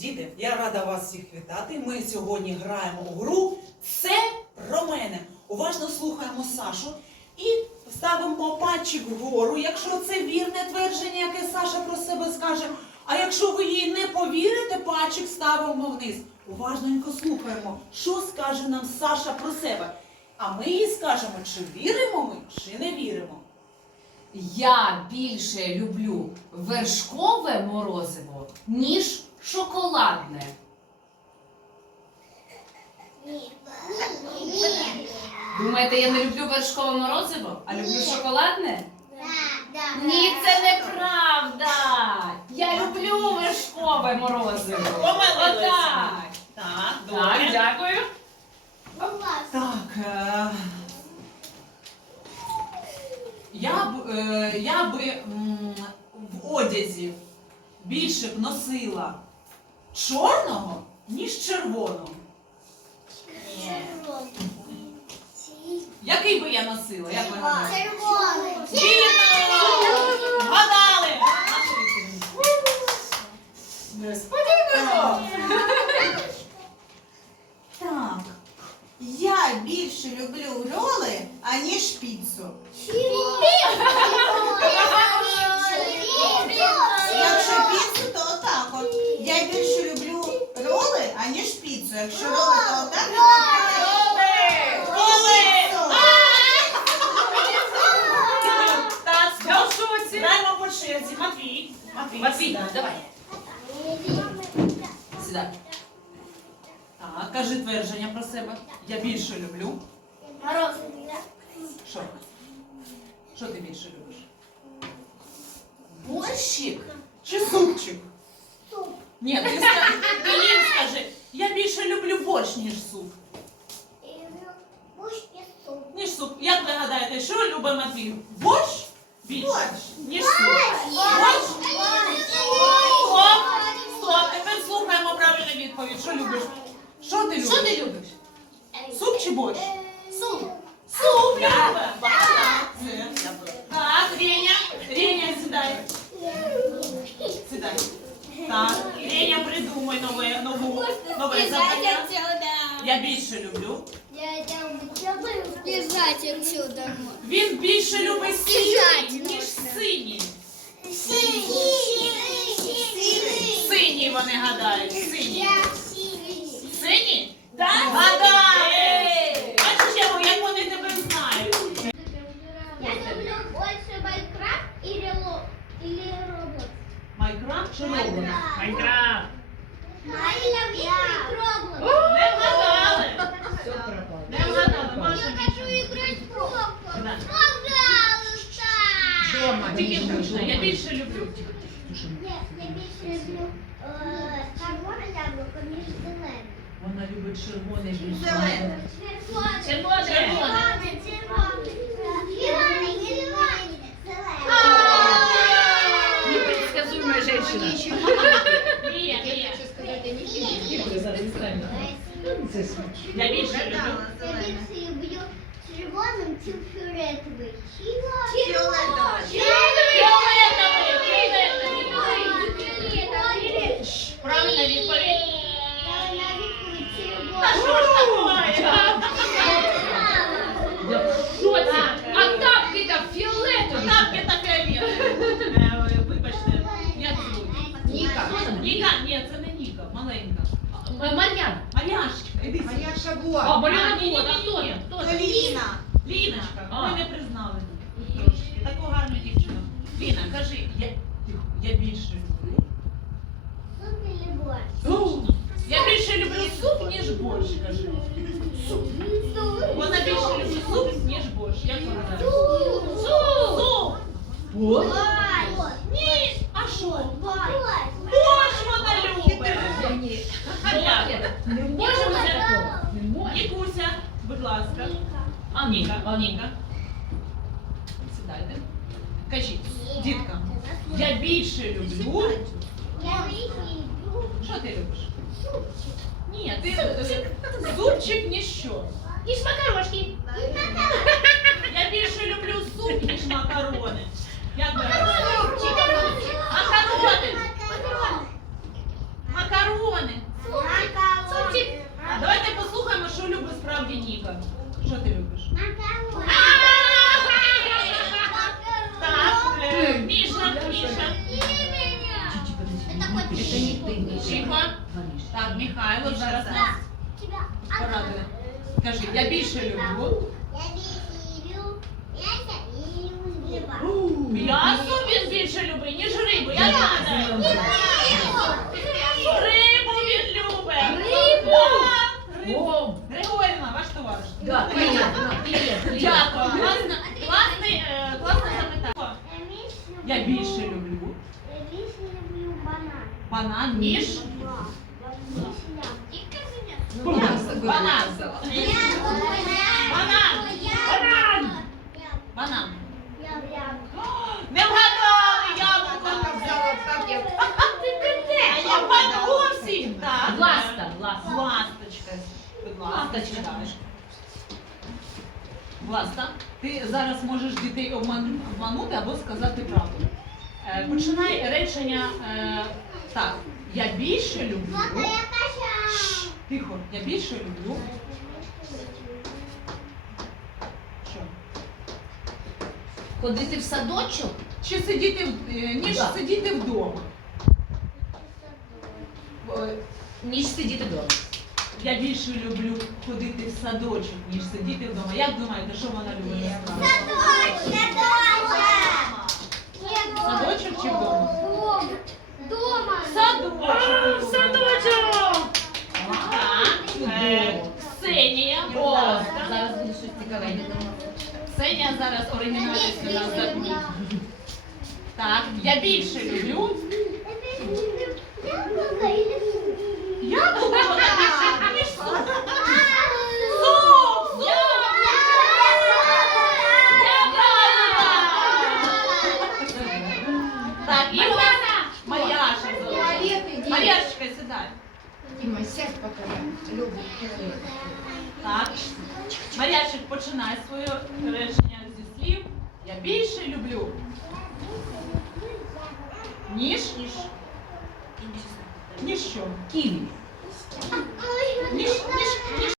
Діти, я рада вас всіх вітати. Ми сьогодні граємо у гру Це про мене. Уважно слухаємо Сашу і ставимо пальчик вгору, якщо це вірне твердження, яке Саша про себе скаже. А якщо ви їй не повірите, пальчик ставимо вниз. Уважненько слухаємо, що скаже нам Саша про себе. А ми їй скажемо, чи віримо ми, чи не віримо. Я більше люблю вершкове морозиво, ніж шоколадне. Думаєте, я не люблю вершкове морозиво, а люблю шоколадне? Ні, це неправда. Я люблю вершкове морозиво. Помилилися. Отак. Так, Так, добре. дякую. Так. Я б, е, я би м, в одязі більше б носила чорного, ніж червоного. Який би я носила? Як ви гадаєте? Вірно! Вгадали! Несподівано. Так. Я більше люблю роли, аніж піцу. Якщо піцу, то отак от. Я більше люблю роли, аніж піцу. Якщо роли, то отак. Коли? Так, Так, я в по черзі. Матвій. Матвій, Матвій, давай. Сідай. Так, кажи твердження про себе. Я більше люблю. Що? Що ти більше любиш? Борщик чи супчик? Ні, ти, ти їм скажи, я більше люблю борщ, ніж суп. Борщ Ніж суп. Як ви гадаєте, що любить Матвій? Борщ? Більше, ніж суп. Борщ? Стоп, стоп, тепер слухаємо правильну відповідь. Що любиш? Що ти любиш? Що ти любиш? Суп чи борщ? Суп. Суп любить. Це. Так, Реня, Реня, сідай. Сідай. Так, Реня, придумай нове, нову, нове завдання. Я більше люблю. Бежать отсюда. Він більше любить синій, ніж синій. Синій вони гадають. Синій. Синій? Так? Гадає! Бачиш, як- як вони тебе знають. Я люблю больше Майнкрафт или Ло- или Roblox. Майнкрафт чи Роблокс? Майнкрафт. А я люблю Roblox. Не вгадали. Не вгадали. Я Маша, хочу играть в Roblox. Да. Пожалуйста. Тільки гучно. Я більше люблю. Нет, я больше люблю э, червоне яблуко, ніж зелене. Вона любить червоний більше. Зелене. Червоне. Червоне. Червоне, червоне. Червоне, червоне. Зелене. Непредсказуемая женщина. Ні, ні. Ні. Я більше люблю. Я більше люблю червоним чи фіолетовий. Фіолетовий. Фіолетовий. Відповідь. Я Та що ж таке? Що це? А тапки там фіолетові. Тапки та фіолетові. Е, Вибачте, як звуть? Ніка. Ніка? Ні, це не Ніка, маленька. М- Мар'яна. Мар'яшечка, іди сюди. я А. Мар'яна була. Хто там? Ліна. Ліночка, А. ми не признали. Таку гарну дівчину. Ліна, кажи, я, я більше люблю. ніж борщ, кажи. Вона більше любить суп, ніж борщ. Як вона гадає? Суп! Борщ? Ні, а що? Борщ вона любить. Галя, Не можемо може це- такого. Не може. Нікуся, будь ласка. А Ніка, а Ніка. Сідайте. Кажіть, дітка, я більше люблю. Ні, зубчик супчик, ніж що? Ніж макарошки. Я більше люблю суп, ніж макарони. Як. Макарони! макарони. Супчик. А давайте послухаємо, що любить справді Ніка. Що ти любиш? Так, е, Міша, Міша. Тихо. Так, Михайло зараз нас порадує. Кажи, я більше люблю. М'ясо він більше любить, ніж рибу. Я знаю. Рибу він любить. Рибу? Рибу. Григорівна, ваш товариш. Дякую. Класне запитання. Я більше люблю банан, ніж Мясо, Банан. говорится. Банан. банан. Не вгадали яблуко. А я вгадала всім. Так. Власта, власта. Ласточка. Ласточка. Власта, ти зараз можеш дітей обманути або сказати правду. Е, Починай речення е, так. Я більше люблю. Тихо, я більше люблю. Що? Ходити в садочок? Чи сидіти в- е, ніж Да. сидіти вдома? Е, Ніж сидіти вдома. Я більше люблю ходити в садочок, ніж сидіти вдома. Як думаєте, що вона любить насправді? Садочок чи вдома? Дома. Садочок. Садочок! Так. Е, Ксенія. О, О, зараз буде щось цікаве. Ксенія зараз оригінальність у нас за- Так, я більше люблю. Яблоко или Яблуко вона Глечик починає своє речення зі слів. Я більше люблю. Ніж? Ніж що? Ківі. Ніж, ніж, ніж.